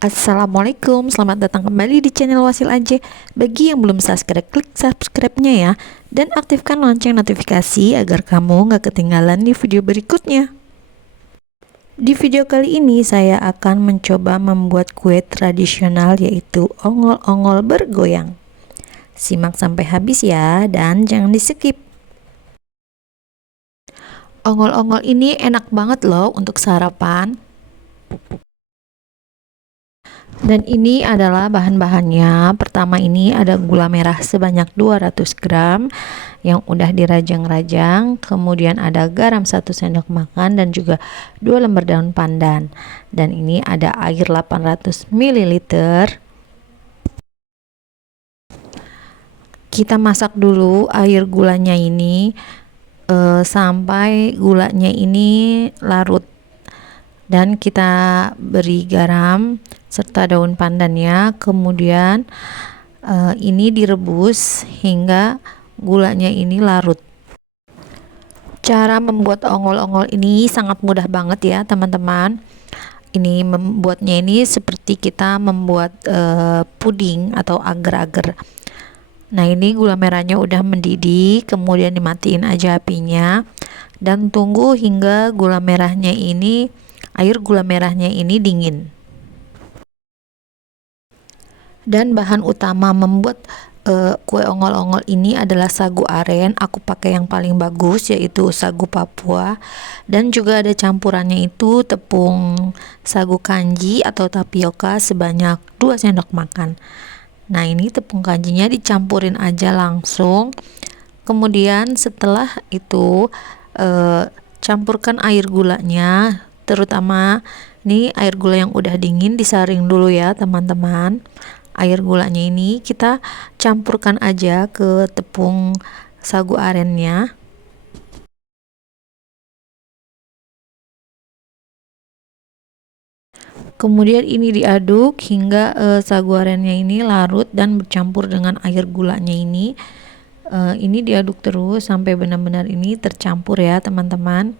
Assalamualaikum, selamat datang kembali di channel Wasil Aja. Bagi yang belum subscribe, klik subscribe-nya ya. Dan aktifkan lonceng notifikasi agar kamu gak ketinggalan di video berikutnya. Di video kali ini saya akan mencoba membuat kue tradisional yaitu ongol-ongol bergoyang. Simak sampai habis ya dan jangan di skip. Ongol-ongol ini enak banget loh untuk sarapan. Dan ini adalah bahan-bahannya. Pertama ini ada gula merah sebanyak 200 gram yang udah dirajang-rajang. Kemudian ada garam 1 sendok makan dan juga 2 lembar daun pandan. Dan ini ada air 800 ml. Kita masak dulu air gulanya ini sampai gulanya ini larut. Dan kita beri garam serta daun pandannya, kemudian ini direbus hingga gulanya ini larut. Cara membuat ongol-ongol ini sangat mudah banget ya teman-teman. Ini membuatnya ini seperti kita membuat puding atau agar-agar. Nah, ini gula merahnya udah mendidih, kemudian dimatiin aja apinya dan tunggu hingga air gula merahnya ini dingin. Dan bahan utama membuat kue ongol-ongol ini adalah sagu aren. Aku pakai yang paling bagus yaitu sagu Papua, dan juga ada campurannya itu tepung sagu kanji atau tapioka sebanyak 2 sendok makan. Nah, ini tepung kanjinya dicampurin aja langsung. Kemudian setelah itu campurkan air gulanya, terutama ini air gula yang udah dingin disaring dulu ya teman-teman. Air gulanya ini kita campurkan aja ke tepung sagu arennya. Kemudian ini diaduk hingga sagu arennya ini larut dan bercampur dengan air gulanya ini. Ini diaduk terus sampai benar-benar ini tercampur ya teman-teman.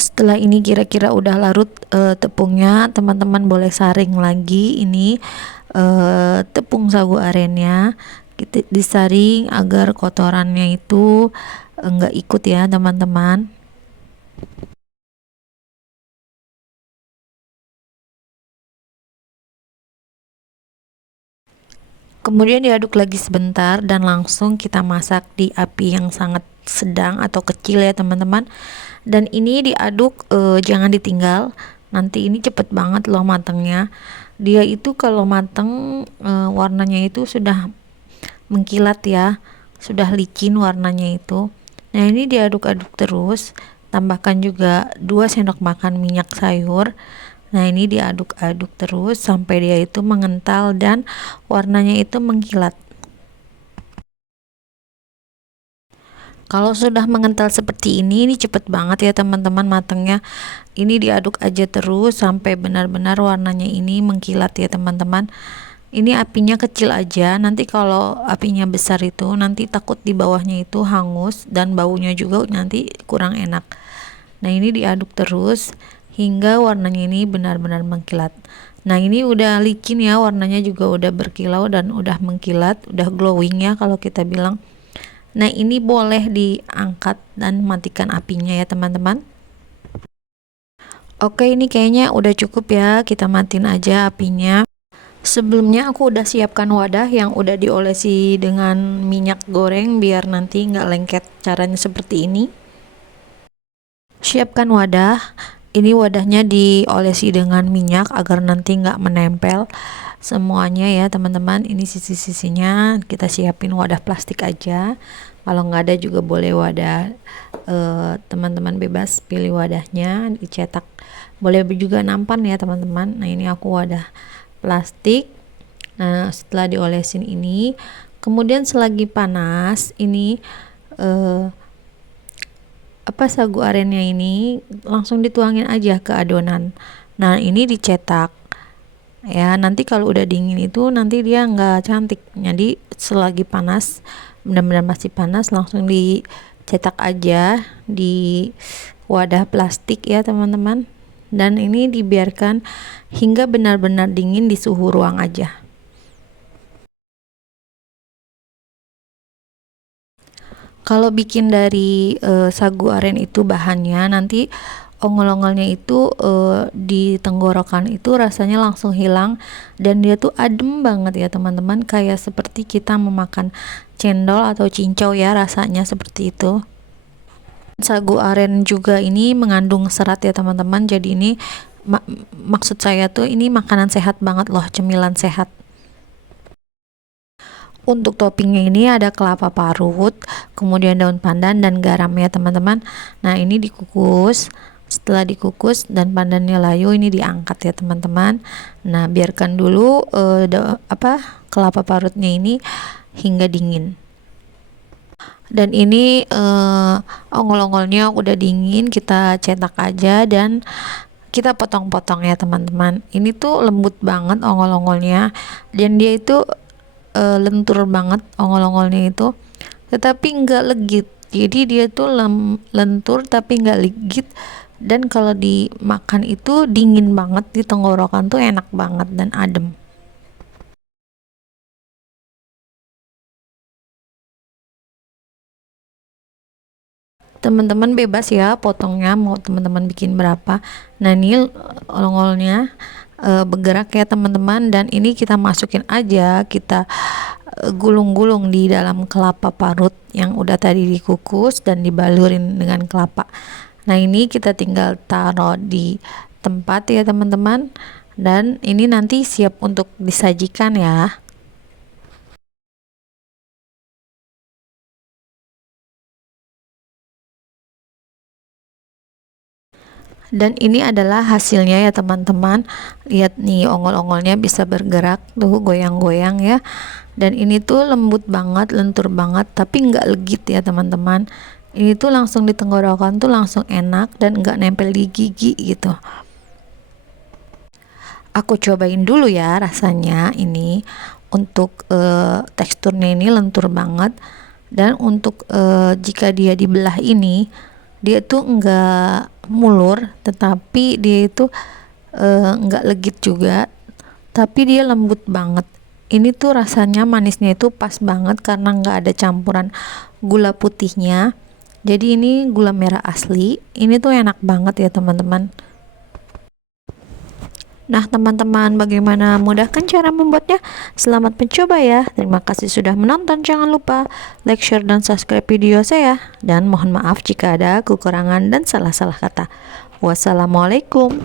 Setelah ini kira-kira udah larut tepungnya, teman-teman boleh saring lagi ini tepung sagu arennya. Kita disaring agar kotorannya itu enggak ikut ya teman-teman. Kemudian diaduk lagi sebentar dan langsung kita masak di api yang sangat sedang atau kecil ya teman-teman. Dan ini diaduk jangan ditinggal, nanti ini cepet banget loh matangnya. Dia itu kalau mateng warnanya itu sudah mengkilat ya, sudah licin warnanya itu. Nah, ini diaduk-aduk terus, tambahkan juga 2 sendok makan minyak sayur. Nah, ini diaduk-aduk terus sampai dia itu mengental dan warnanya itu mengkilat. Kalau sudah mengental seperti ini cepet banget ya teman-teman matangnya. Ini diaduk aja terus sampai benar-benar warnanya ini mengkilat ya teman-teman. Ini apinya kecil aja, nanti kalau apinya besar itu nanti takut di bawahnya itu hangus dan baunya juga nanti kurang enak. Nah, ini diaduk terus hingga warnanya ini benar-benar mengkilat. Nah, ini udah licin ya, warnanya juga udah berkilau dan udah mengkilat, udah glowing ya kalau kita bilang. Nah, ini boleh diangkat dan matikan apinya ya teman-teman. Oke, ini kayaknya udah cukup ya, kita matiin aja apinya. Sebelumnya aku udah siapkan wadah yang udah diolesi dengan minyak goreng biar nanti nggak lengket. Caranya seperti ini. Siapkan wadah. Ini wadahnya diolesi dengan minyak agar nanti nggak menempel semuanya ya teman-teman. Ini sisi-sisinya kita siapin wadah plastik aja. Kalau nggak ada juga boleh wadah, teman-teman bebas pilih wadahnya dicetak. Boleh juga nampan ya teman-teman. Nah, ini aku wadah plastik. Nah, setelah diolesin ini, kemudian selagi panas ini sagu arennya ini langsung dituangin aja ke adonan. Nah, ini dicetak ya, nanti kalau udah dingin itu nanti dia nggak cantik. Jadi selagi panas, benar-benar masih panas, langsung dicetak aja di wadah plastik ya teman-teman, dan ini dibiarkan hingga benar-benar dingin di suhu ruang aja. Kalau bikin dari sagu aren itu bahannya, nanti ongol-ongolnya itu di tenggorokan itu rasanya langsung hilang, dan dia tuh adem banget ya teman-teman, kayak seperti kita memakan cendol atau cincau ya, rasanya seperti itu. Sagu aren juga ini mengandung serat ya teman-teman, jadi ini maksud saya tuh ini makanan sehat banget loh, cemilan sehat. Untuk toppingnya ini ada kelapa parut, kemudian daun pandan dan garam ya teman-teman. Nah ini dikukus, setelah dikukus dan pandannya layu ini diangkat ya teman-teman. Nah biarkan dulu kelapa parutnya ini hingga dingin. Dan ini ongol-ongolnya udah dingin, kita cetak aja dan kita potong-potong ya teman-teman. Ini tuh lembut banget ongol-ongolnya, dan dia itu lentur banget ongol-ongolnya itu, tetapi nggak legit. Jadi dia tuh lentur tapi nggak legit, dan kalau dimakan itu dingin banget di tenggorokan, tuh enak banget dan adem. Teman-teman bebas ya potongnya, mau teman-teman bikin berapa. Nah ini ongolnya bergerak ya teman-teman, dan ini kita masukin aja, kita gulung-gulung di dalam kelapa parut yang udah tadi dikukus dan dibalurin dengan kelapa. Nah ini kita tinggal taruh di tempat ya teman-teman, dan ini nanti siap untuk disajikan ya. Dan ini adalah hasilnya ya teman-teman. Lihat nih, ongol-ongolnya bisa bergerak tuh, goyang-goyang ya. Dan ini tuh lembut banget, lentur banget, tapi nggak legit ya teman-teman. Ini tuh langsung di tenggorokan tuh langsung enak dan nggak nempel di gigi gitu. Aku cobain dulu ya rasanya ini. Untuk teksturnya ini lentur banget, dan untuk jika dia dibelah ini, dia tuh enggak mulur, tetapi dia itu enggak legit juga, tapi dia lembut banget. Ini tuh rasanya manisnya itu pas banget karena enggak ada campuran gula putihnya, jadi ini gula merah asli. Ini tuh enak banget ya teman-teman. Nah teman-teman, bagaimana, mudah kan cara membuatnya? Selamat mencoba ya. Terima kasih sudah menonton. Jangan lupa like, share, dan subscribe video saya. Dan mohon maaf jika ada kekurangan dan salah-salah kata. Wassalamualaikum.